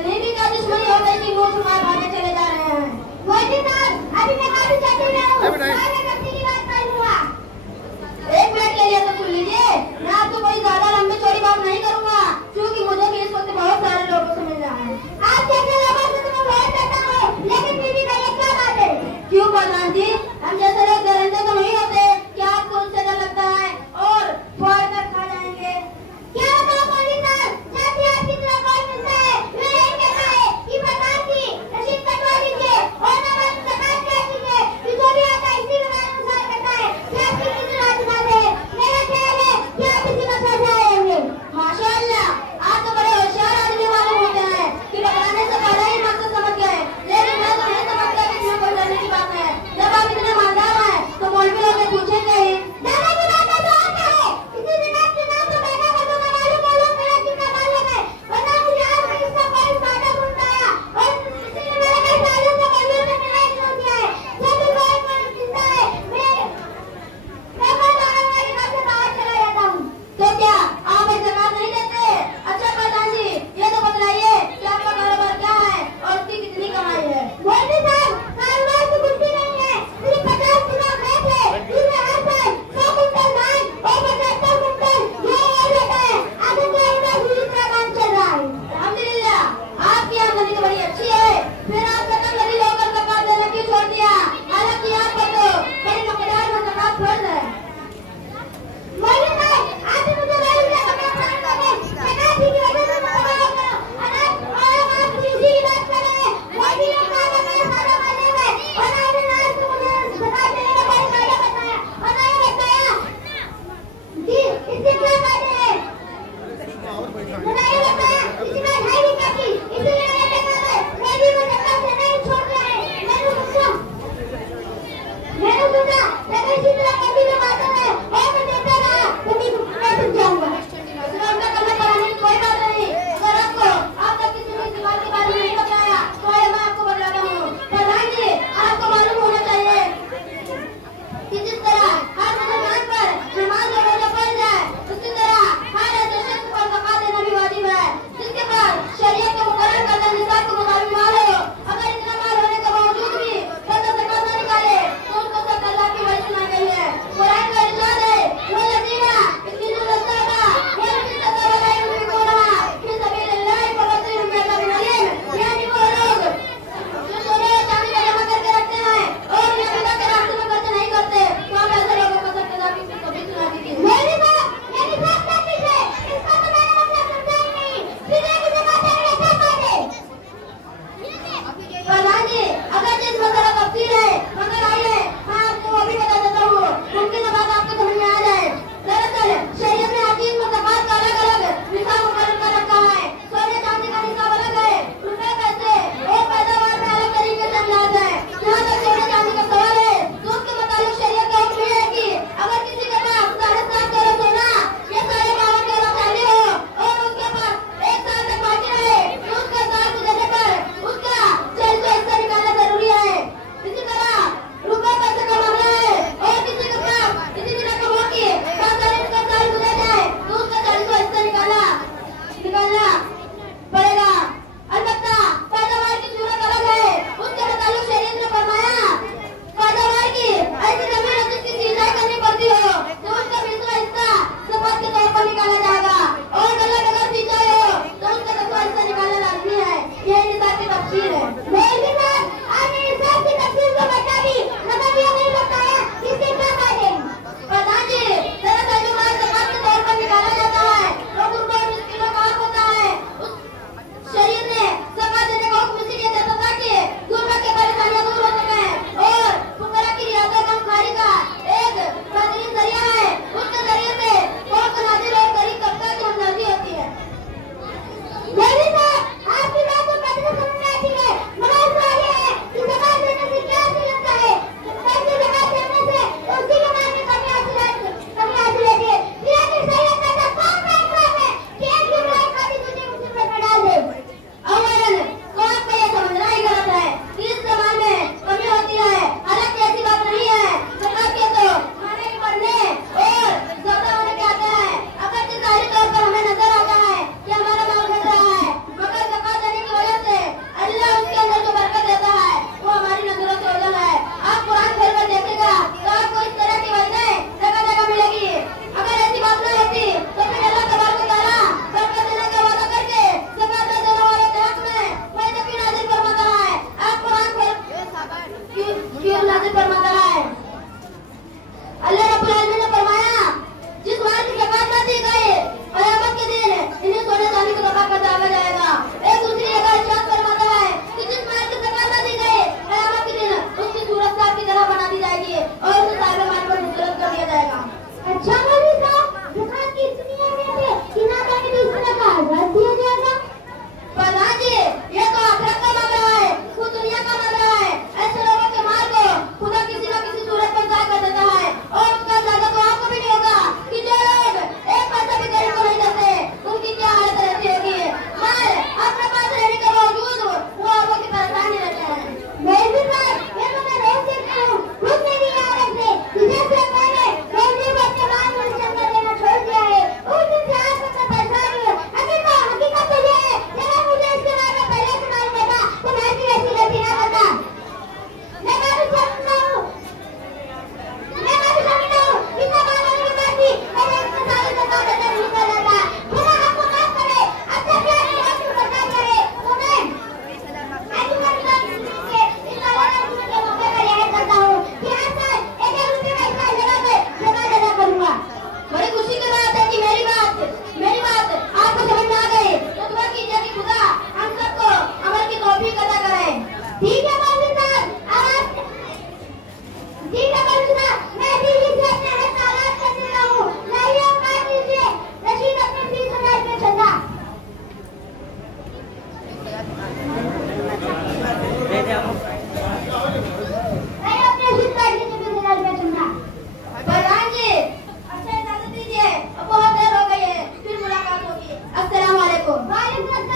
इतनी भी क्या दुश्मनी हो गई कि मुंह छुपा भागे चले जा रहे हैं। मोदी साहब अभी मैं काफी चटी में हूँ, मैं करने की बात कर लूँगा। एक मिनट के लिए तो सुन लीजिए, मैं आपको कोई ज्यादा लंबी चौड़ी बात नहीं करूँगा, क्योंकि मुझे भी इस वक्त बहुत सारे लोगों से मिलना है। आप जैसे लोगों से तो मैं बहुत करता हूँ, लेकिन बीवी का ये क्या बात है? क्यों प्रधान जी, हम जैसे लोग डरते तो नहीं होते कि आपको उनसे डर लगता है और फाड़ कर खा जाएंगे। क्या बताओ मोदी साहब, जैसे आपकी तरह कोई मिलता है, मैं नहीं कहता इतना